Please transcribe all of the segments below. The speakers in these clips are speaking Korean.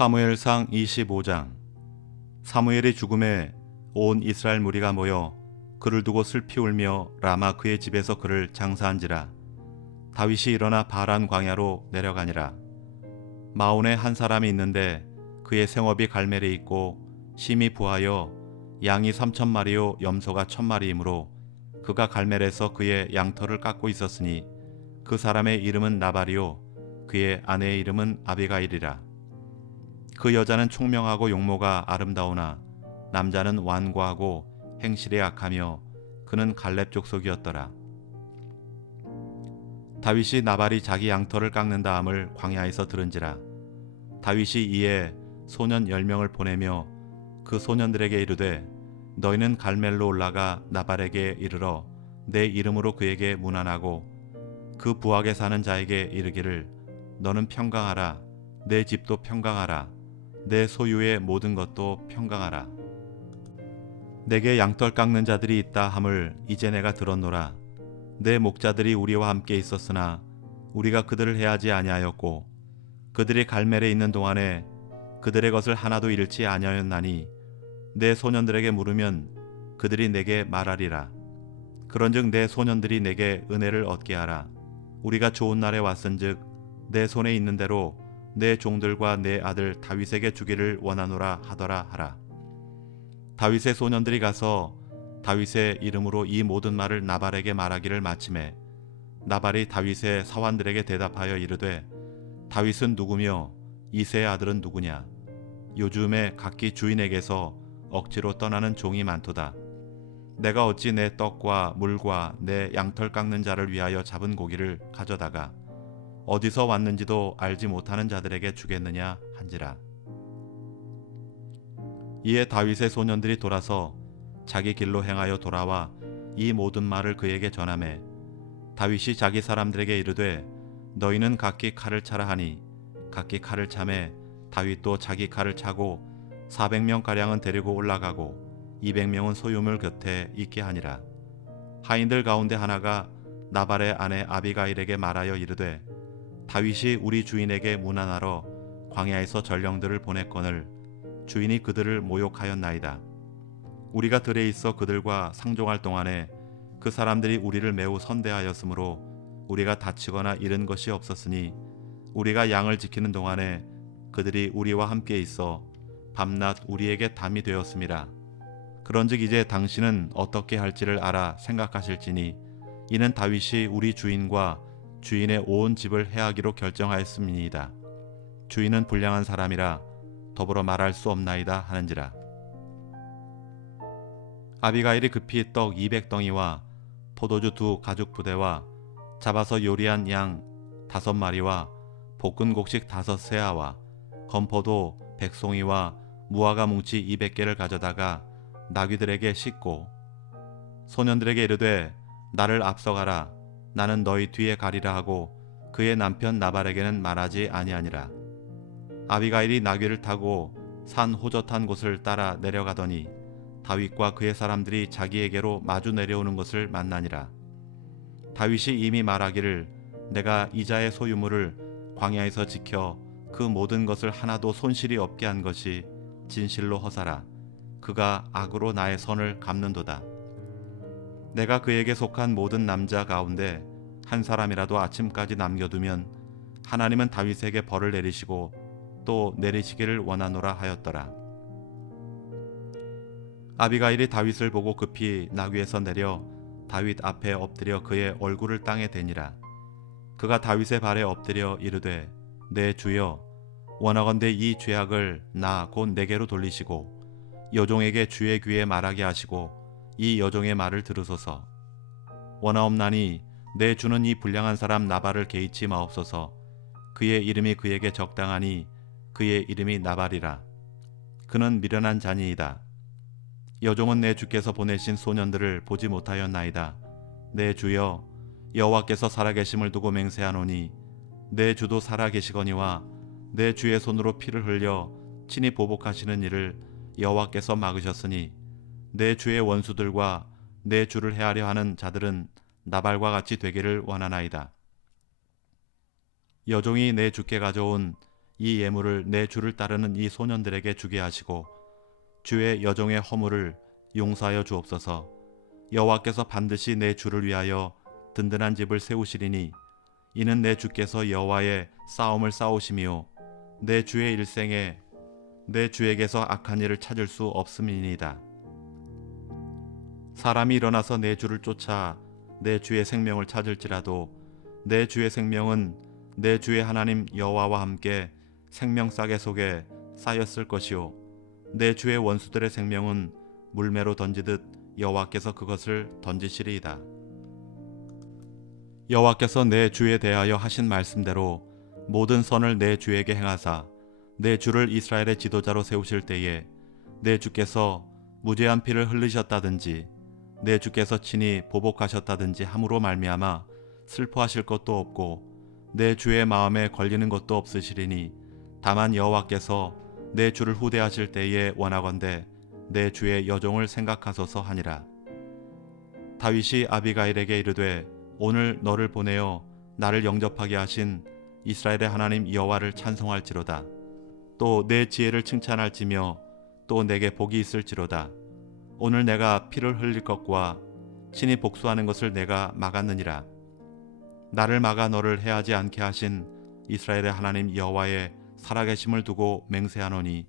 사무엘상 25장. 사무엘의 죽음에 온 이스라엘 무리가 모여 그를 두고 슬피 울며 라마 그의 집에서 그를 장사한지라. 다윗이 일어나 바란 광야로 내려가니라. 마온에 한 사람이 있는데 그의 생업이 갈멜에 있고 심히 부하여 양이 3,000마리요 염소가 1,000마리이므로 그가 갈멜에서 그의 양털을 깎고 있었으니 그 사람의 이름은 나발이요 그의 아내의 이름은 아비가일이라. 그 여자는 총명하고 용모가 아름다우나 남자는 완고하고 행실에 약하며 그는 갈렙 족속이었더라. 다윗이 나발이 자기 양털을 깎는다 함을 광야에서 들은지라. 다윗이 이에 소년 10명을 보내며 그 소년들에게 이르되 너희는 갈멜로 올라가 나발에게 이르러 내 이름으로 그에게 문안하고 그 부하게 사는 자에게 이르기를 너는 평강하라. 내 집도 평강하라. 내 소유의 모든 것도 평강하라. 내게 양털 깎는 자들이 있다 함을 이제 내가 들었노라. 내 목자들이 우리와 함께 있었으나 우리가 그들을 해하지 아니하였고 그들이 갈멜에 있는 동안에 그들의 것을 하나도 잃지 아니하였나니 내 소년들에게 물으면 그들이 내게 말하리라. 그런즉 내 소년들이 내게 은혜를 얻게 하라. 우리가 좋은 날에 왔은즉 내 손에 있는 대로 내 종들과 내 아들 다윗에게 주기를 원하노라 하더라 하라. 다윗의 소년들이 가서 다윗의 이름으로 이 모든 말을 나발에게 말하기를 마치매 나발이 다윗의 사환들에게 대답하여 이르되 다윗은 누구며 이새의 아들은 누구냐? 요즘에 각기 주인에게서 억지로 떠나는 종이 많도다. 내가 어찌 내 떡과 물과 내 양털 깎는 자를 위하여 잡은 고기를 가져다가 어디서 왔는지도 알지 못하는 자들에게 주겠느냐 한지라. 이에 다윗의 소년들이 돌아서 자기 길로 행하여 돌아와 이 모든 말을 그에게 전하매 다윗이 자기 사람들에게 이르되 너희는 각기 칼을 차라 하니 각기 칼을 차매 다윗도 자기 칼을 차고 400명가량은 데리고 올라가고 200명은 소유물 곁에 있게 하니라. 하인들 가운데 하나가 나발의 아내 아비가일에게 말하여 이르되 다윗이 우리 주인에게 문안하러 광야에서 전령들을 보냈거늘 주인이 그들을 모욕하였나이다. 우리가 들에 있어 그들과 상종할 동안에 그 사람들이 우리를 매우 선대하였으므로 우리가 다치거나 잃은 것이 없었으니 우리가 양을 지키는 동안에 그들이 우리와 함께 있어 밤낮 우리에게 담이 되었음이라. 그런즉 이제 당신은 어떻게 할지를 알아 생각하실지니 이는 다윗이 우리 주인과 주인의 온 집을 해하기로 결정하였음이니이다. 주인은 불량한 사람이라 더불어 말할 수 없나이다 하는지라. 아비가일이 급히 떡 200덩이와 포도주 2 가죽 부대와 잡아서 요리한 양 5마리와 볶은 곡식 5세아와 건포도 100송이와 무화과 뭉치 200개를 가져다가 나귀들에게 싣고 소년들에게 이르되 나를 앞서가라. 나는 너희 뒤에 가리라 하고 그의 남편 나발에게는 말하지 아니하니라. 아비가일이 나귀를 타고 산 호젓한 곳을 따라 내려가더니 다윗과 그의 사람들이 자기에게로 마주 내려오는 것을 만나니라. 다윗이 이미 말하기를 내가 이자의 소유물을 광야에서 지켜 그 모든 것을 하나도 손실이 없게 한 것이 진실로 허사라. 그가 악으로 나의 선을 갚는도다. 내가 그에게 속한 모든 남자 가운데 한 사람이라도 아침까지 남겨두면 하나님은 다윗에게 벌을 내리시고 또 내리시기를 원하노라 하였더라. 아비가일이 다윗을 보고 급히 나귀에서 내려 다윗 앞에 엎드려 그의 얼굴을 땅에 대니라. 그가 다윗의 발에 엎드려 이르되 내 주여 원하건대 이 죄악을 나 곧 내게로 돌리시고 여종에게 주의 귀에 말하게 하시고 이 여종의 말을 들으소서. 원하옵나니 내 주는 이 불량한 사람 나발을 개의치 마옵소서. 그의 이름이 그에게 적당하니 그의 이름이 나발이라. 그는 미련한 자니이다. 여종은 내 주께서 보내신 소년들을 보지 못하였나이다. 내 주여 여호와께서 살아계심을 두고 맹세하노니 내 주도 살아계시거니와 내 주의 손으로 피를 흘려 친히 보복하시는 일을 여호와께서 막으셨으니 내 주의 원수들과 내 주를 해하려 하는 자들은 나발과 같이 되기를 원하나이다. 여종이 내 주께 가져온 이 예물을 내 주를 따르는 이 소년들에게 주게 하시고 주의 여종의 허물을 용서하여 주옵소서. 여호와께서 반드시 내 주를 위하여 든든한 집을 세우시리니 이는 내 주께서 여호와의 싸움을 싸우시며 내 주의 일생에 내 주에게서 악한 일을 찾을 수 없음이니이다. 사람이 일어나서 내 주를 쫓아 내 주의 생명을 찾을지라도 내 주의 생명은 내 주의 하나님 여호와와 함께 생명 싸개 속에 쌓였을 것이요 내 주의 원수들의 생명은 물매로 던지듯 여호와께서 그것을 던지시리이다. 여호와께서 내 주에 대하여 하신 말씀대로 모든 선을 내 주에게 행하사 내 주를 이스라엘의 지도자로 세우실 때에 내 주께서 무죄한 피를 흘리셨다든지 내 주께서 친히 보복하셨다든지 함으로 말미암아 슬퍼하실 것도 없고 내 주의 마음에 걸리는 것도 없으시리니 다만 여호와께서 내 주를 후대하실 때에 원하건대 내 주의 여종을 생각하소서 하니라. 다윗이 아비가일에게 이르되 오늘 너를 보내어 나를 영접하게 하신 이스라엘의 하나님 여호와를 찬송할지로다. 또 내 지혜를 칭찬할지며 또 내게 복이 있을지로다. 오늘 내가 피를 흘릴 것과 친히 복수하는 것을 내가 막았느니라. 나를 막아 너를 해하지 않게 하신 이스라엘의 하나님 여호와의 살아계심을 두고 맹세하노니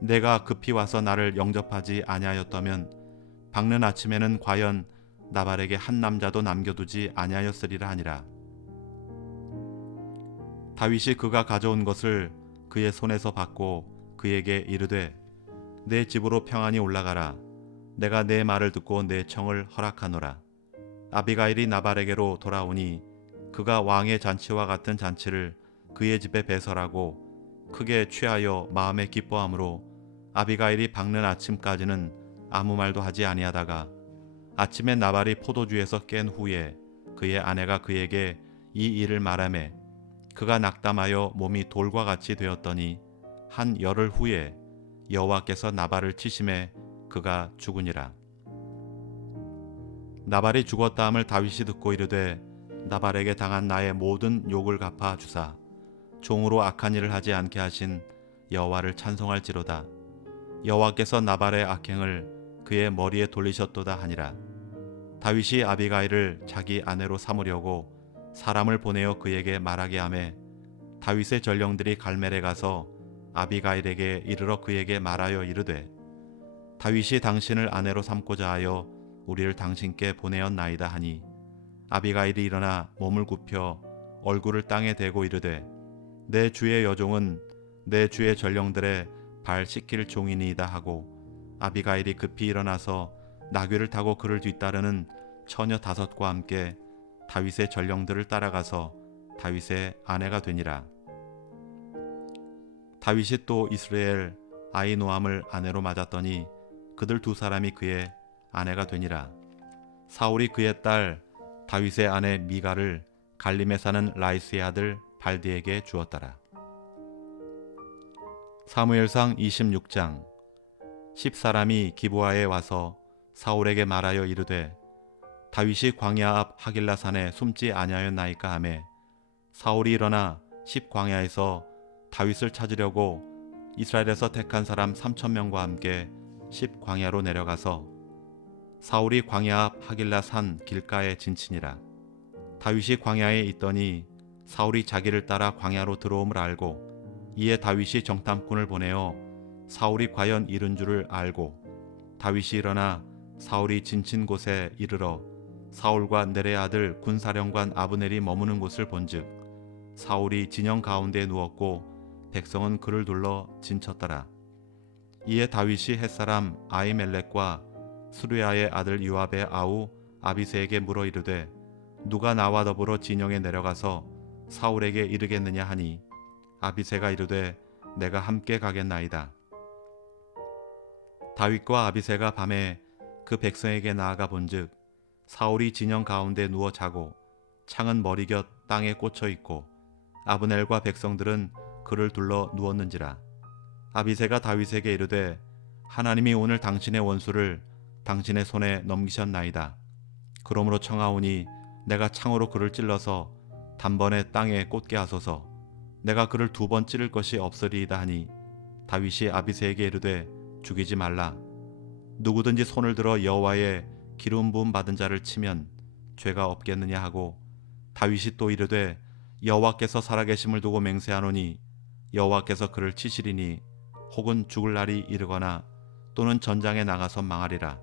내가 급히 와서 나를 영접하지 아니하였다면 밝는 아침에는 과연 나발에게 한 남자도 남겨두지 아니하였으리라 하니라. 다윗이 그가 가져온 것을 그의 손에서 받고 그에게 이르되 내 집으로 평안히 올라가라. 내가 내 말을 듣고 내 청을 허락하노라. 아비가일이 나발에게로 돌아오니 그가 왕의 잔치와 같은 잔치를 그의 집에 배설하고 크게 취하여 마음에 기뻐하므로 아비가일이 밝는 아침까지는 아무 말도 하지 아니하다가 아침에 나발이 포도주에서 깬 후에 그의 아내가 그에게 이 일을 말하매 그가 낙담하여 몸이 돌과 같이 되었더니 한 열흘 후에 여호와께서 나발을 치심에 그가 죽으니라. 나발이 죽었다 함을 다윗이 듣고 이르되 나발에게 당한 나의 모든 욕을 갚아 주사 종으로 악한 일을 하지 않게 하신 여호와를 찬송할지로다. 여호와께서 나발의 악행을 그의 머리에 돌리셨도다 하니라. 다윗이 아비가일을 자기 아내로 삼으려고 사람을 보내어 그에게 말하게 하매 다윗의 전령들이 갈멜에 가서 아비가일에게 이르러 그에게 말하여 이르되 다윗이 당신을 아내로 삼고자 하여 우리를 당신께 보내었나이다 하니 아비가일이 일어나 몸을 굽혀 얼굴을 땅에 대고 이르되 내 주의 여종은 내 주의 전령들의 발 씻길 종이니이다 하고 아비가일이 급히 일어나서 나귀를 타고 그를 뒤따르는 처녀 5과 함께 다윗의 전령들을 따라가서 다윗의 아내가 되니라. 다윗이 또 이스라엘 아히노함을 아내로 맞았더니 그들 2사람이 그의 아내가 되니라. 사울이 그의 딸 다윗의 아내 미가를 갈림에 사는 라이스의 아들 발디에게 주었더라. 사무엘상 26장 10사람이 기브아에 와서 사울에게 말하여 이르되 다윗이 광야 앞 하길라 산에 숨지 아니하였나이까 하매 사울이 일어나 10광야에서 다윗을 찾으려고 이스라엘에서 택한 사람 3,000명과 함께 10광야로 내려가서 사울이 광야 앞 하길라 산 길가에 진치니라. 다윗이 광야에 있더니 사울이 자기를 따라 광야로 들어옴을 알고 이에 다윗이 정탐꾼을 보내어 사울이 과연 이른 줄을 알고 다윗이 일어나 사울이 진친 곳에 이르러 사울과 넬의 아들 군사령관 아브넬이 머무는 곳을 본즉 사울이 진영 가운데 누웠고 백성은 그를 둘러 진쳤더라. 이에 다윗이 햇사람 아히멜렉과 스루야의 아들 요압의 아우 아비새에게 물어 이르되 누가 나와 더불어 진영에 내려가서 사울에게 이르겠느냐 하니 아비새가 이르되 내가 함께 가겠나이다. 다윗과 아비새가 밤에 그 백성에게 나아가 본즉 사울이 진영 가운데 누워 자고 창은 머리 곁 땅에 꽂혀 있고 아브넬과 백성들은 그를 둘러 누웠는지라. 아비새가 다윗에게 이르되 하나님이 오늘 당신의 원수를 당신의 손에 넘기셨나이다. 그러므로 청하오니 내가 창으로 그를 찔러서 단번에 땅에 꽂게 하소서. 내가 그를 2번 찌를 것이 없으리이다 하니 다윗이 아비새에게 이르되 죽이지 말라. 누구든지 손을 들어 여호와의 기름 부음 받은 자를 치면 죄가 없겠느냐 하고 다윗이 또 이르되 여호와께서 살아계심을 두고 맹세하노니 여호와께서 그를 치시리니 혹은 죽을 날이 이르거나 또는 전장에 나가서 망하리라.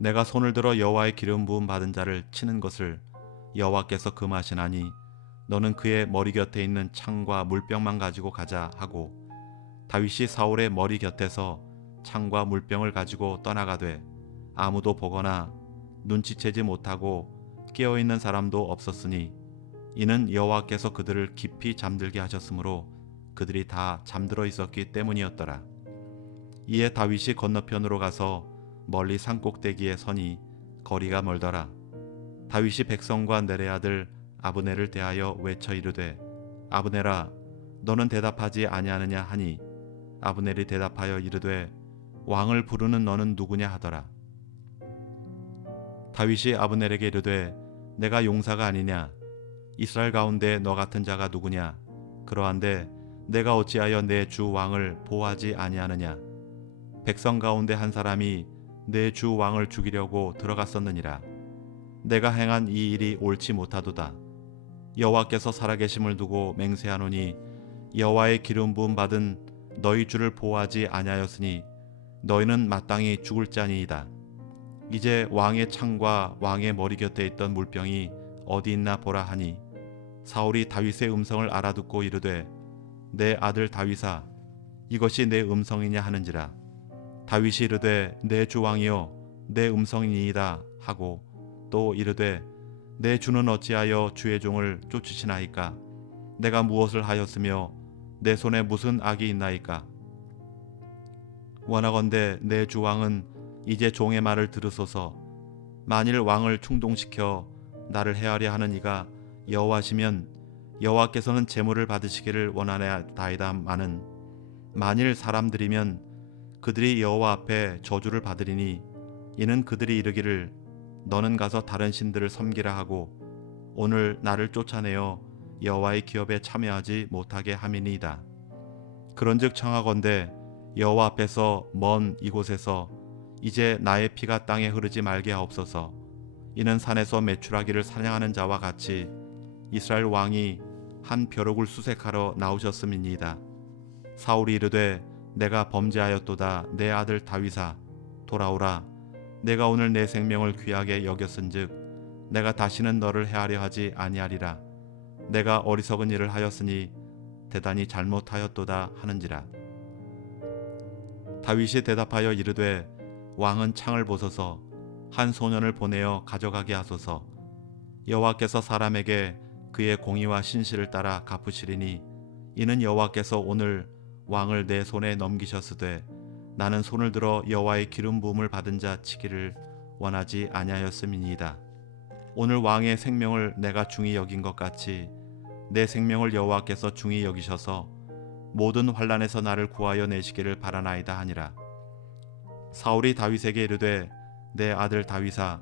내가 손을 들어 여호와의 기름 부음 받은 자를 치는 것을 여호와께서 금하시나니 너는 그의 머리 곁에 있는 창과 물병만 가지고 가자 하고 다윗이 사울의 머리 곁에서 창과 물병을 가지고 떠나가되 아무도 보거나 눈치채지 못하고 깨어있는 사람도 없었으니 이는 여호와께서 그들을 깊이 잠들게 하셨으므로 그들이 다 잠들어 있었기 때문이었더라. 이에 다윗이 건너편으로 가서 멀리 산꼭대기에 서니 거리가 멀더라. 다윗이 백성과 내레 아들 아브넬을 대하여 외쳐 이르되 아브넬아 너는 대답하지 아니하느냐 하니 아브넬이 대답하여 이르되 왕을 부르는 너는 누구냐 하더라. 다윗이 아브넬에게 이르되 내가 용사가 아니냐 이스라엘 가운데 너 같은 자가 누구냐 그러한데 내가 어찌하여 내 주 왕을 보호하지 아니하느냐 백성 가운데 한 사람이 내 주 왕을 죽이려고 들어갔었느니라. 내가 행한 이 일이 옳지 못하도다. 여호와께서 살아계심을 두고 맹세하노니 여호와의 기름 부음 받은 너희 주를 보호하지 아니하였으니 너희는 마땅히 죽을 자니이다. 이제 왕의 창과 왕의 머리 곁에 있던 물병이 어디 있나 보라 하니 사울이 다윗의 음성을 알아듣고 이르되 내 아들 다윗아 이것이 내 음성이냐 하는지라. 다윗이 이르되 내 주 왕이여 내 음성이니이다 하고 또 이르되 내 주는 어찌하여 주의 종을 쫓으시나이까 내가 무엇을 하였으며 내 손에 무슨 악이 있나이까. 원하건대 내 주 왕은 이제 종의 말을 들으소서. 만일 왕을 충동시켜 나를 해하려 하는 이가 여호와시면 여호와께서는 제물을 받으시기를 원하나이다마는 만일 사람들이면 그들이 여호와 앞에 저주를 받으리니 이는 그들이 이르기를 너는 가서 다른 신들을 섬기라 하고 오늘 나를 쫓아내어 여호와의 기업에 참여하지 못하게 함이니이다. 그런즉 청하건대 여호와 앞에서 먼 이곳에서 이제 나의 피가 땅에 흐르지 말게 하옵소서. 이는 산에서 메추라기를 사냥하는 자와 같이 이스라엘 왕이 한 벼룩을 수색하러 나오셨음이니이다. 사울이 이르되 내가 범죄하였도다. 내 아들 다윗아 돌아오라. 내가 오늘 내 생명을 귀하게 여겼은즉 내가 다시는 너를 해하려 하지 아니하리라. 내가 어리석은 일을 하였으니 대단히 잘못하였도다 하는지라. 다윗이 대답하여 이르되 왕은 창을 보소서. 한 소년을 보내어 가져가게 하소서. 여호와께서 사람에게 그의 공의와 신실을 따라 갚으시리니 이는 여호와께서 오늘 왕을 내 손에 넘기셨으되 나는 손을 들어 여호와의 기름 부음을 받은 자 치기를 원하지 아니하였음이니이다. 오늘 왕의 생명을 내가 중히 여긴 것 같이 내 생명을 여호와께서 중히 여기셔서 모든 환난에서 나를 구하여 내시기를 바라나이다 하니라. 사울이 다윗에게 이르되 내 아들 다윗아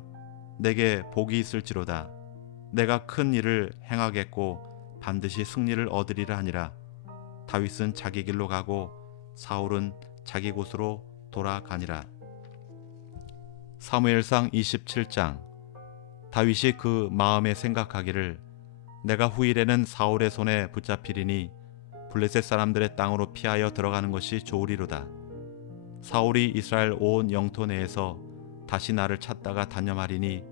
내게 복이 있을지로다. 내가 큰 일을 행하겠고 반드시 승리를 얻으리라 하니라. 다윗은 자기 길로 가고 사울은 자기 곳으로 돌아가니라. 사무엘상 27장. 다윗이 그 마음에 생각하기를 내가 후일에는 사울의 손에 붙잡히리니 블레셋 사람들의 땅으로 피하여 들어가는 것이 좋으리로다. 사울이 이스라엘 온 영토 내에서 다시 나를 찾다가 단념하리니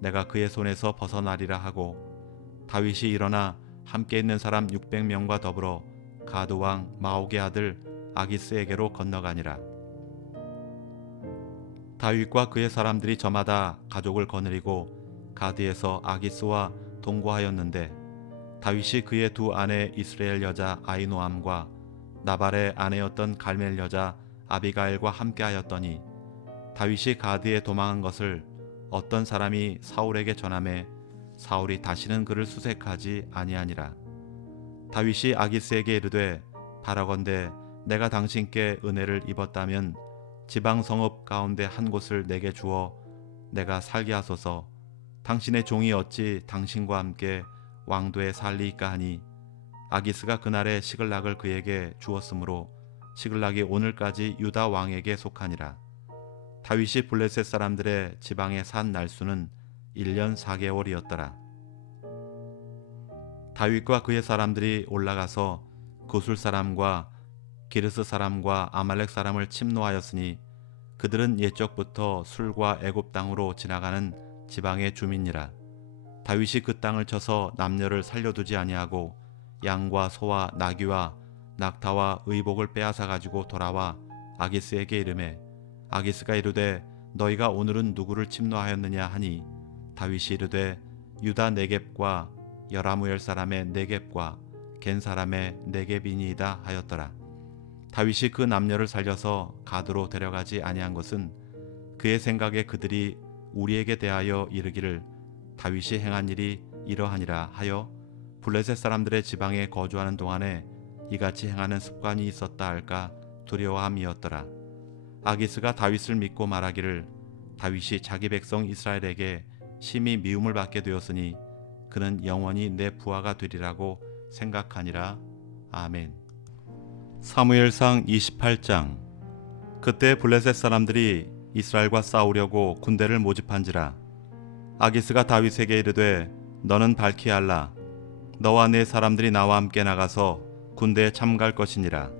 내가 그의 손에서 벗어나리라 하고 다윗이 일어나 함께 있는 사람 600명과 더불어 가드 왕 마옥의 아들 아기스에게로 건너가니라. 다윗과 그의 사람들이 저마다 가족을 거느리고 가드에서 아기스와 동거하였는데 다윗이 그의 두 아내 이스라엘 여자 아히노암과 나발의 아내였던 갈멜 여자 아비가일과 함께하였더니 다윗이 가드에 도망한 것을 어떤 사람이 사울에게 전하매 사울이 다시는 그를 수색하지 아니하니라. 다윗이 아기스에게 이르되 바라건대 내가 당신께 은혜를 입었다면 지방 성읍 가운데 한 곳을 내게 주어 내가 살게 하소서. 당신의 종이 어찌 당신과 함께 왕도에 살리이까 하니 아기스가 그날에 시글락을 그에게 주었으므로 시글락이 오늘까지 유다 왕에게 속하니라. 다윗이 블레셋 사람들의 지방에 산 날수는 1년 4개월이었더라. 다윗과 그의 사람들이 올라가서 구술 사람과 기르스 사람과 아말렉 사람을 침노하였으니 그들은 옛적부터 술과 애굽 땅으로 지나가는 지방의 주민이라. 다윗이 그 땅을 쳐서 남녀를 살려두지 아니하고 양과 소와 나귀와 낙타와 의복을 빼앗아 가지고 돌아와 아기스에게 이르매 아기스가 이르되 너희가 오늘은 누구를 침노하였느냐 하니 다윗이 이르되 유다 네겝과 여라무엘 사람의 네겝과 겐 사람의 네겝이니이다 하였더라. 다윗이 그 남녀를 살려서 가드로 데려가지 아니한 것은 그의 생각에 그들이 우리에게 대하여 이르기를 다윗이 행한 일이 이러하니라 하여 블레셋 사람들의 지방에 거주하는 동안에 이같이 행하는 습관이 있었다 할까 두려워함이었더라. 아기스가 다윗을 믿고 말하기를 다윗이 자기 백성 이스라엘에게 심히 미움을 받게 되었으니 그는 영원히 내 부하가 되리라고 생각하니라. 아멘. 사무엘상 28장. 그때 블레셋 사람들이 이스라엘과 싸우려고 군대를 모집한지라. 아기스가 다윗에게 이르되 너는 밝히 알라. 너와 네 사람들이 나와 함께 나가서 군대에 참가할 것이니라.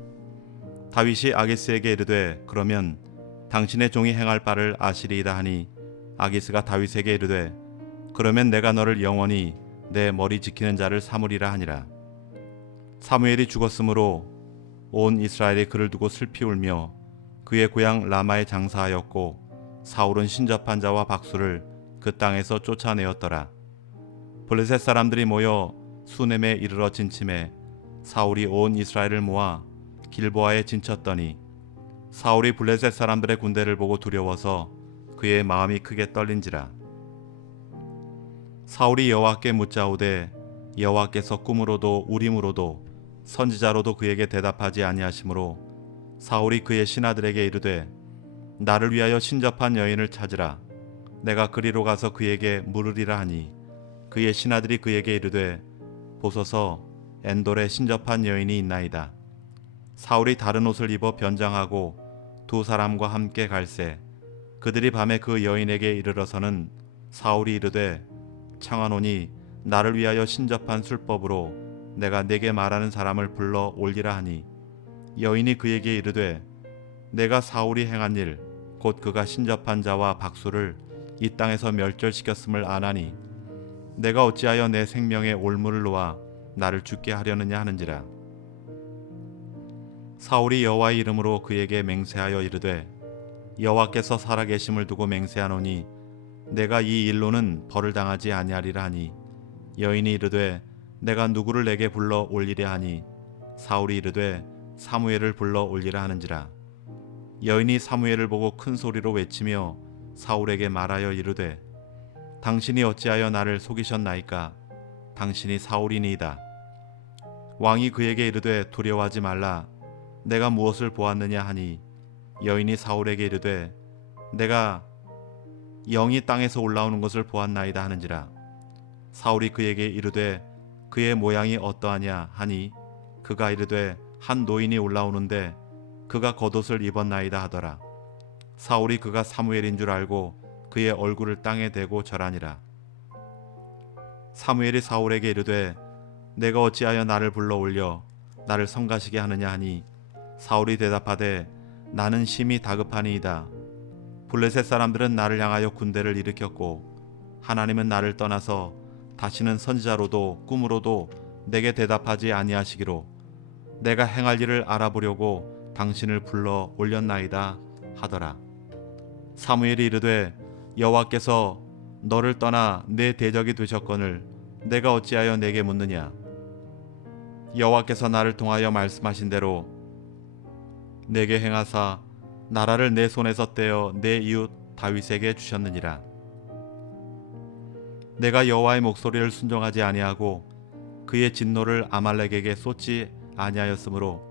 다윗이 아기스에게 이르되 그러면 당신의 종이 행할 바를 아시리이다 하니 아기스가 다윗에게 이르되 그러면 내가 너를 영원히 내 머리 지키는 자를 삼으리라 하니라. 사무엘이 죽었으므로 온 이스라엘이 그를 두고 슬피 울며 그의 고향 라마에 장사하였고 사울은 신접한 자와 박수를 그 땅에서 쫓아내었더라. 블레셋 사람들이 모여 수넴에 이르러 진침해 사울이 온 이스라엘을 모아 길보아에 진쳤더니 사울이 블레셋 사람들의 군대를 보고 두려워서 그의 마음이 크게 떨린지라. 사울이 여호와께 묻자오되 여호와께서 꿈으로도 우림으로도 선지자로도 그에게 대답하지 아니하시므로 사울이 그의 신하들에게 이르되 나를 위하여 신접한 여인을 찾으라. 내가 그리로 가서 그에게 물으리라 하니 그의 신하들이 그에게 이르되 보소서 엔돌에 신접한 여인이 있나이다. 사울이 다른 옷을 입어 변장하고 두 사람과 함께 갈새 그들이 밤에 그 여인에게 이르러서는 사울이 이르되 청하노니 나를 위하여 신접한 술법으로 내가 네게 말하는 사람을 불러 올리라 하니 여인이 그에게 이르되 내가 사울이 행한 일 곧 그가 신접한 자와 박수를 이 땅에서 멸절시켰음을 아나니 내가 어찌하여 내 생명에 올무를 놓아 나를 죽게 하려느냐 하는지라. 사울이 여호와의 이름으로 그에게 맹세하여 이르되 여호와께서 살아계심을 두고 맹세하노니 내가 이 일로는 벌을 당하지 아니하리라 하니 여인이 이르되 내가 누구를 내게 불러 올리랴 하니 사울이 이르되 사무엘을 불러 올리라 하는지라. 여인이 사무엘을 보고 큰 소리로 외치며 사울에게 말하여 이르되 당신이 어찌하여 나를 속이셨나이까? 당신이 사울이니이다. 왕이 그에게 이르되 두려워하지 말라. 내가 무엇을 보았느냐 하니 여인이 사울에게 이르되 내가 영이 땅에서 올라오는 것을 보았나이다 하는지라. 사울이 그에게 이르되 그의 모양이 어떠하냐 하니 그가 이르되 한 노인이 올라오는데 그가 겉옷을 입었나이다 하더라. 사울이 그가 사무엘인 줄 알고 그의 얼굴을 땅에 대고 절하니라. 사무엘이 사울에게 이르되 내가 어찌하여 나를 불러 올려 나를 성가시게 하느냐 하니 사울이 대답하되 나는 심히 다급하니이다. 블레셋 사람들은 나를 향하여 군대를 일으켰고 하나님은 나를 떠나서 다시는 선지자로도 꿈으로도 내게 대답하지 아니하시기로 내가 행할 일을 알아보려고 당신을 불러 올렸나이다 하더라. 사무엘이 이르되 여호와께서 너를 떠나 내 대적이 되셨거늘 내가 어찌하여 내게 묻느냐. 여호와께서 나를 통하여 말씀하신 대로 내게 행하사 나라를 내 손에서 떼어 내 이웃 다윗에게 주셨느니라. 내가 여호와의 목소리를 순종하지 아니하고 그의 진노를 아말렉에게 쏟지 아니하였으므로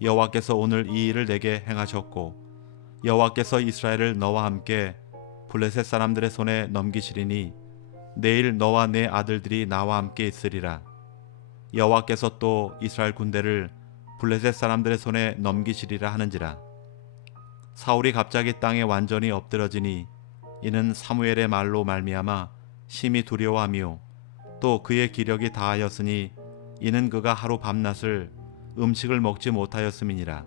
여호와께서 오늘 이 일을 내게 행하셨고 여호와께서 이스라엘을 너와 함께 블레셋 사람들의 손에 넘기시리니 내일 너와 내 아들들이 나와 함께 있으리라. 여호와께서 또 이스라엘 군대를 블레셋 사람들의 손에 넘기시리라 하는지라. 사울이 갑자기 땅에 완전히 엎드러지니 이는 사무엘의 말로 말미암아 심히 두려워하며 또 그의 기력이 다하였으니 이는 그가 하루 밤낮을 음식을 먹지 못하였음이니라.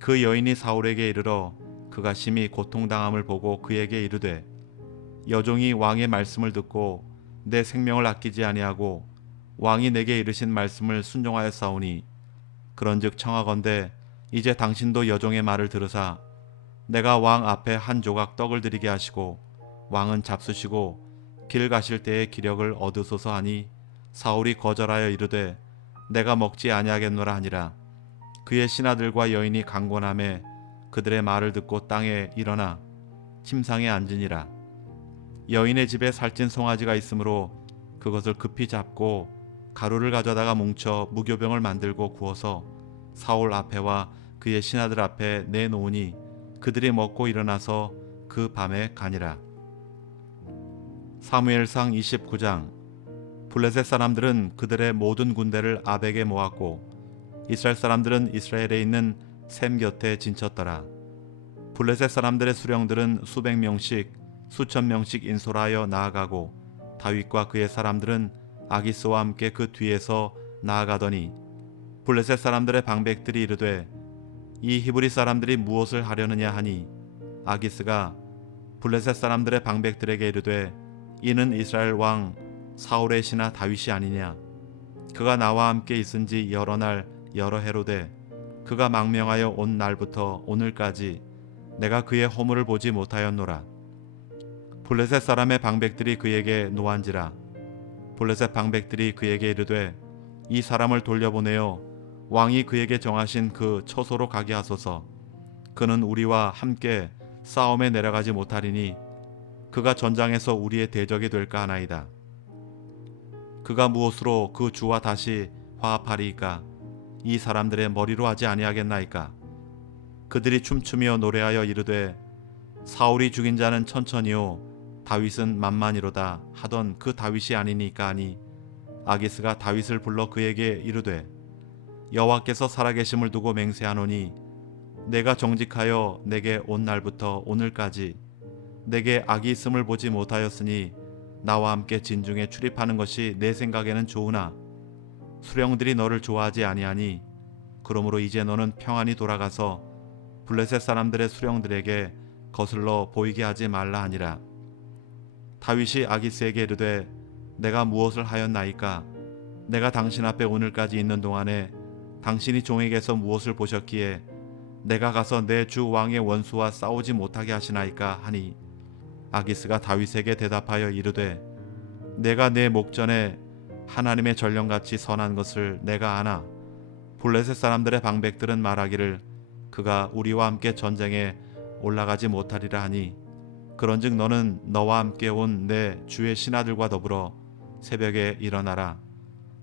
그 여인이 사울에게 이르러 그가 심히 고통당함을 보고 그에게 이르되 여종이 왕의 말씀을 듣고 내 생명을 아끼지 아니하고 왕이 내게 이르신 말씀을 순종하였사오니 그런즉 청하건대 이제 당신도 여종의 말을 들으사 내가 왕 앞에 한 조각 떡을 드리게 하시고 왕은 잡수시고 길 가실 때에 기력을 얻으소서 하니 사울이 거절하여 이르되 내가 먹지 아니하겠노라 하니라. 그의 신하들과 여인이 강권함에 그들의 말을 듣고 땅에 일어나 침상에 앉으니라. 여인의 집에 살찐 송아지가 있으므로 그것을 급히 잡고 가루를 가져다가 뭉쳐 무교병을 만들고 구워서 사울 앞에와 그의 신하들 앞에 내놓으니 그들이 먹고 일어나서 그 밤에 가니라. 사무엘상 29장. 블레셋 사람들은 그들의 모든 군대를 아벡에 모았고 이스라엘 사람들은 이스라엘에 있는 셈 곁에 진쳤더라. 블레셋 사람들의 수령들은 수백 명씩 수천 명씩 인솔하여 나아가고 다윗과 그의 사람들은 아기스와 함께 그 뒤에서 나아가더니 블레셋 사람들의 방백들이 이르되 이 히브리 사람들이 무엇을 하려느냐 하니 아기스가 블레셋 사람들의 방백들에게 이르되 이는 이스라엘 왕 사울의 신하 다윗이 아니냐. 그가 나와 함께 있은지 여러 날 여러 해로되 그가 망명하여 온 날부터 오늘까지 내가 그의 허물을 보지 못하였노라. 블레셋 사람의 방백들이 그에게 노한지라. 블레셋 방백들이 그에게 이르되 이 사람을 돌려보내어 왕이 그에게 정하신 그 처소로 가게 하소서. 그는 우리와 함께 싸움에 내려가지 못하리니 그가 전장에서 우리의 대적이 될까 하나이다. 그가 무엇으로 그 주와 다시 화합하리이까? 이 사람들의 머리로 하지 아니하겠나이까? 그들이 춤추며 노래하여 이르되 사울이 죽인 자는 천천히요 다윗은 만만이로다 하던 그 다윗이 아니니까 하니 아기스가 다윗을 불러 그에게 이르되 여호와께서 살아계심을 두고 맹세하노니 내가 정직하여 내게 온 날부터 오늘까지 내게 악이 있음을 보지 못하였으니 나와 함께 진중에 출입하는 것이 내 생각에는 좋으나 수령들이 너를 좋아하지 아니하니 그러므로 이제 너는 평안히 돌아가서 블레셋 사람들의 수령들에게 거슬러 보이게 하지 말라 하니라. 다윗이 아기스에게 이르되 내가 무엇을 하였나이까? 내가 당신 앞에 오늘까지 있는 동안에 당신이 종에게서 무엇을 보셨기에 내가 가서 내 주 왕의 원수와 싸우지 못하게 하시나이까 하니 아기스가 다윗에게 대답하여 이르되 내가 내 목전에 하나님의 전령같이 선한 것을 내가 아나 블레셋 사람들의 방백들은 말하기를 그가 우리와 함께 전쟁에 올라가지 못하리라 하니 그런즉 너는 너와 함께 온 내 주의 신하들과 더불어 새벽에 일어나라.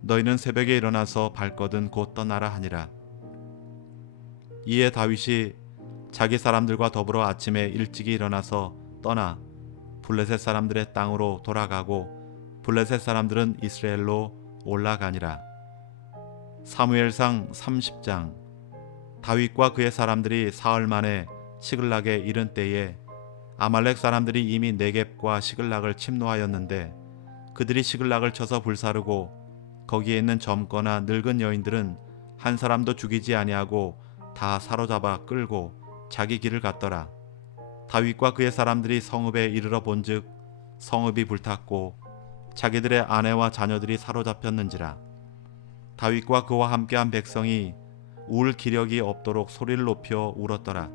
너희는 새벽에 일어나서 발거든 곧 떠나라 하니라. 이에 다윗이 자기 사람들과 더불어 아침에 일찍이 일어나서 떠나 블레셋 사람들의 땅으로 돌아가고 블레셋 사람들은 이스라엘로 올라가니라. 사무엘상 30장. 다윗과 그의 사람들이 사흘 만에 시글락에 이른 때에 아말렉 사람들이 이미 네겝과 시글락을 침노하였는데 그들이 시글락을 쳐서 불사르고 거기에 있는 젊거나 늙은 여인들은 한 사람도 죽이지 아니하고 다 사로잡아 끌고 자기 길을 갔더라. 다윗과 그의 사람들이 성읍에 이르러 본즉 성읍이 불탔고 자기들의 아내와 자녀들이 사로잡혔는지라. 다윗과 그와 함께한 백성이 울 기력이 없도록 소리를 높여 울었더라.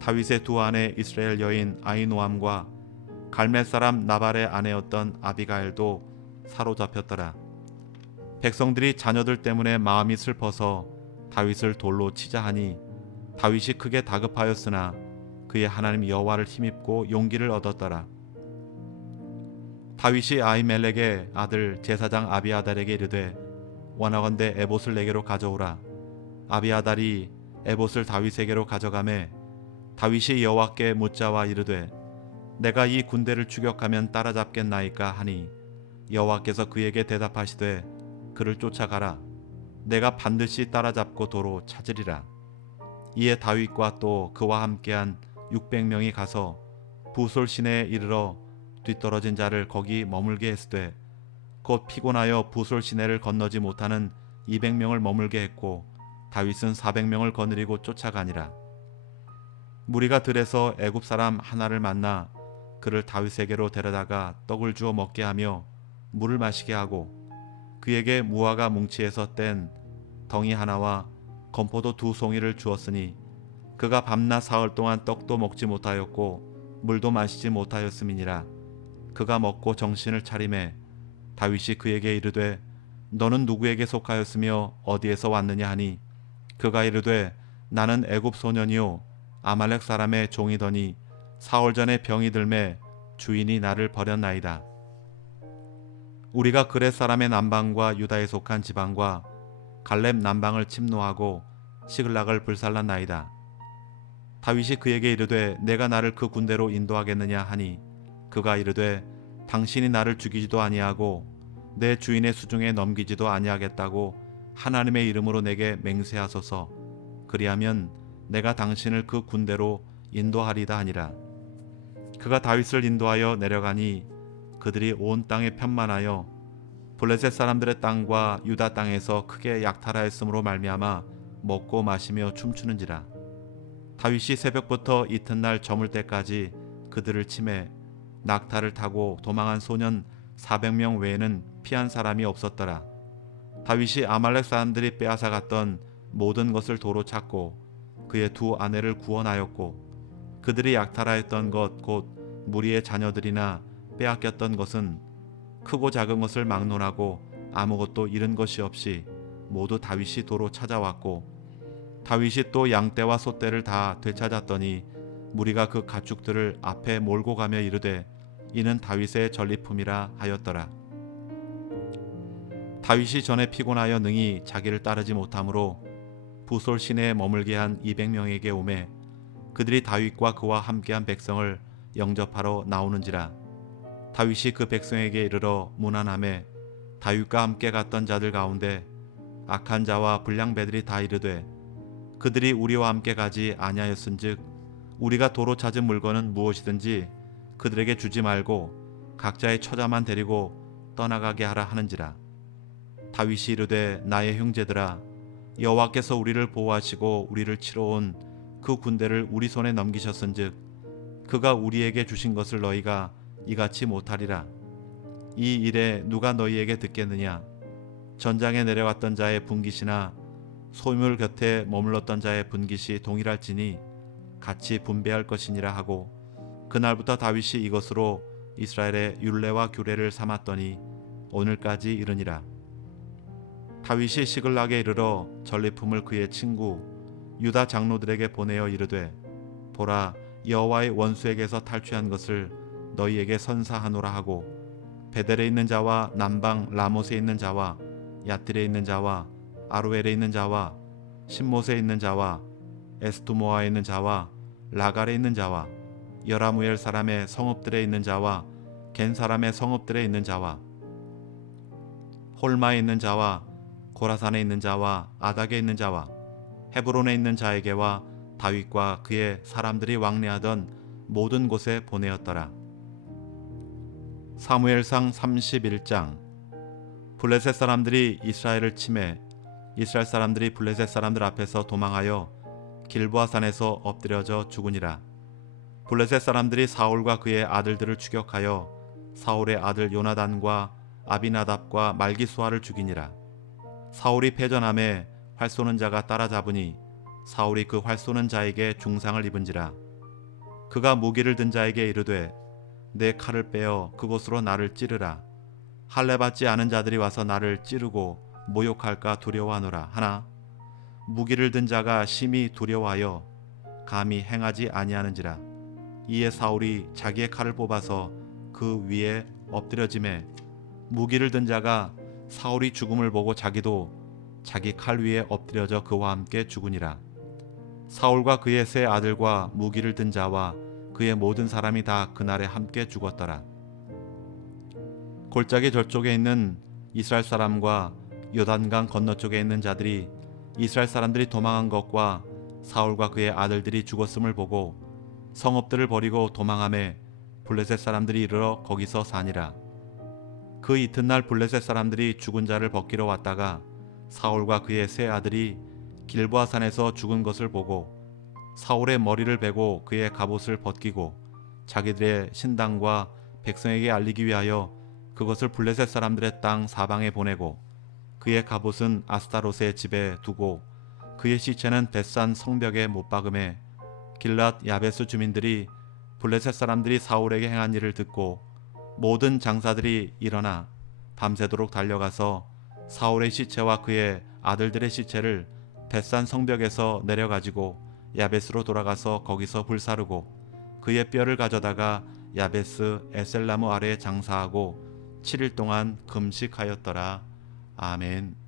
다윗의 두 아내 이스라엘 여인 아히노암과 갈멜 사람 나발의 아내였던 아비가일도 사로잡혔더라. 백성들이 자녀들 때문에 마음이 슬퍼서 다윗을 돌로 치자 하니 다윗이 크게 다급하였으나 그의 하나님 여호와를 힘입고 용기를 얻었더라. 다윗이 아히멜렉의 아들 제사장 아비아달에게 이르되 원하건대 에봇을 내게로 가져오라. 아비아달이 에봇을 다윗에게로 가져가매 다윗이 여호와께 묻자와 이르되 내가 이 군대를 추격하면 따라잡겠나이까 하니 여호와께서 그에게 대답하시되 그를 쫓아가라. 내가 반드시 따라잡고 도로 찾으리라. 이에 다윗과 또 그와 함께한 600명이 가서 부솔 시내에 이르러 뒤떨어진 자를 거기 머물게 했으되 곧 피곤하여 부솔 시내를 건너지 못하는 200명을 머물게 했고 다윗은 400명을 거느리고 쫓아가니라. 무리가 들에서 애굽 사람 하나를 만나 그를 다윗에게로 데려다가 떡을 주어 먹게 하며 물을 마시게 하고 그에게 무화과 뭉치에서 뗀 덩이 하나와 건포도 2송이를 주었으니 그가 밤낮 사흘 동안 떡도 먹지 못하였고 물도 마시지 못하였음이니라. 그가 먹고 정신을 차리매 다윗이 그에게 이르되 너는 누구에게 속하였으며 어디에서 왔느냐 하니 그가 이르되 나는 애굽 소년이요 아말렉 사람의 종이더니 사흘 전에 병이 들매 주인이 나를 버렸나이다. 우리가 그렛 사람의 남방과 유다에 속한 지방과 갈렙 남방을 침노하고 시글락을 불살랐나이다. 다윗이 그에게 이르되 내가 나를 그 군대로 인도하겠느냐 하니 그가 이르되 당신이 나를 죽이지도 아니하고 내 주인의 수중에 넘기지도 아니하겠다고 하나님의 이름으로 내게 맹세하소서. 그리하면 내가 당신을 그 군대로 인도하리다 하니라. 그가 다윗을 인도하여 내려가니 그들이 온 땅에 편만하여 블레셋 사람들의 땅과 유다 땅에서 크게 약탈하였으므로 말미암아 먹고 마시며 춤추는지라. 다윗이 새벽부터 이튿날 저물 때까지 그들을 치매 낙타를 타고 도망한 소년 400명 외에는 피한 사람이 없었더라. 다윗이 아말렉 사람들이 빼앗아갔던 모든 것을 도로 찾고 그의 2 아내를 구원하였고 그들이 약탈하였던 것 곧 무리의 자녀들이나 빼앗겼던 것은 크고 작은 것을 막론하고 아무것도 잃은 것이 없이 모두 다윗이 도로 찾아왔고 다윗이 또 양떼와 소떼를 다 되찾았더니 무리가 그 가축들을 앞에 몰고 가며 이르되 이는 다윗의 전리품이라 하였더라. 다윗이 전에 피곤하여 능히 자기를 따르지 못하므로 부솔 시내에 머물게 한 200명에게 오매 그들이 다윗과 그와 함께한 백성을 영접하러 나오는지라. 다윗이 그 백성에게 이르러 문안하매 다윗과 함께 갔던 자들 가운데 악한 자와 불량배들이 다 이르되 그들이 우리와 함께 가지 아니하였은즉 우리가 도로 찾은 물건은 무엇이든지 그들에게 주지 말고 각자의 처자만 데리고 떠나가게 하라 하는지라. 다윗이 이르되 나의 형제들아 여호와께서 우리를 보호하시고 우리를 치러 온 그 군대를 우리 손에 넘기셨은즉 그가 우리에게 주신 것을 너희가 이같이 못하리라. 이 일에 누가 너희에게 듣겠느냐. 전장에 내려갔던 자의 분깃이나 소유물 곁에 머물렀던 자의 분깃이 동일할지니 같이 분배할 것이니라 하고 그날부터 다윗이 이것으로 이스라엘의 율례와 규례를 삼았더니 오늘까지 이르니라. 다윗이 시글락에 이르러 전리품을 그의 친구 유다 장로들에게 보내어 이르되 보라 여호와의 원수에게서 탈취한 것을 너희에게 선사하노라 하고 베델에 있는 자와 남방 라못에 있는 자와 야tir에 있는 자와 아로엘에 있는 자와 신못에 있는 자와 에스토모아에 있는 자와 라갈에 있는 자와 여라무엘 사람의 성읍들에 있는 자와 겐 사람의 성읍들에 있는 자와 홀마에 있는 자와 고라산에 있는 자와 아닥에 있는 자와 헤브론에 있는 자에게와 다윗과 그의 사람들이 왕래하던 모든 곳에 보내었더라. 사무엘상 31장. 블레셋 사람들이 이스라엘을 치매 이스라엘 사람들이 블레셋 사람들 앞에서 도망하여 길보아 산에서 엎드려져 죽으니라. 블레셋 사람들이 사울과 그의 아들들을 추격하여 사울의 아들 요나단과 아비나답과 말기수아를 죽이니라. 사울이 패전함에 활 쏘는 자가 따라잡으니 사울이 그 활 쏘는 자에게 중상을 입은지라. 그가 무기를 든 자에게 이르되 내 칼을 빼어 그곳으로 나를 찌르라. 할례 받지 않은 자들이 와서 나를 찌르고 모욕할까 두려워하노라 하나 무기를 든 자가 심히 두려워하여 감히 행하지 아니하는지라. 이에 사울이 자기의 칼을 뽑아서 그 위에 엎드려지매 무기를 든 자가 사울이 죽음을 보고 자기도 자기 칼 위에 엎드려져 그와 함께 죽으니라. 사울과 그의 세 아들과 무기를 든 자와 그의 모든 사람이 다 그날에 함께 죽었더라. 골짜기 저쪽에 있는 이스라엘 사람과 요단강 건너쪽에 있는 자들이 이스라엘 사람들이 도망한 것과 사울과 그의 아들들이 죽었음을 보고 성읍들을 버리고 도망하매 블레셋 사람들이 이르러 거기서 사니라. 그 이튿날 블레셋 사람들이 죽은 자를 벗기러 왔다가 사울과 그의 세 아들이 길보아 산에서 죽은 것을 보고 사울의 머리를 베고 그의 갑옷을 벗기고 자기들의 신당과 백성에게 알리기 위하여 그것을 블레셋 사람들의 땅 사방에 보내고 그의 갑옷은 아스타롯의 집에 두고 그의 시체는 벳산 성벽에 못 박음에 길랏 야베스 주민들이 블레셋 사람들이 사울에게 행한 일을 듣고 모든 장사들이 일어나 밤새도록 달려가서 사울의 시체와 그의 아들들의 시체를 벳산 성벽에서 내려가지고 야베스로 돌아가서 거기서 불사르고 그의 뼈를 가져다가 야베스 에셀나무 아래에 장사하고 7일 동안 금식하였더라. 아멘.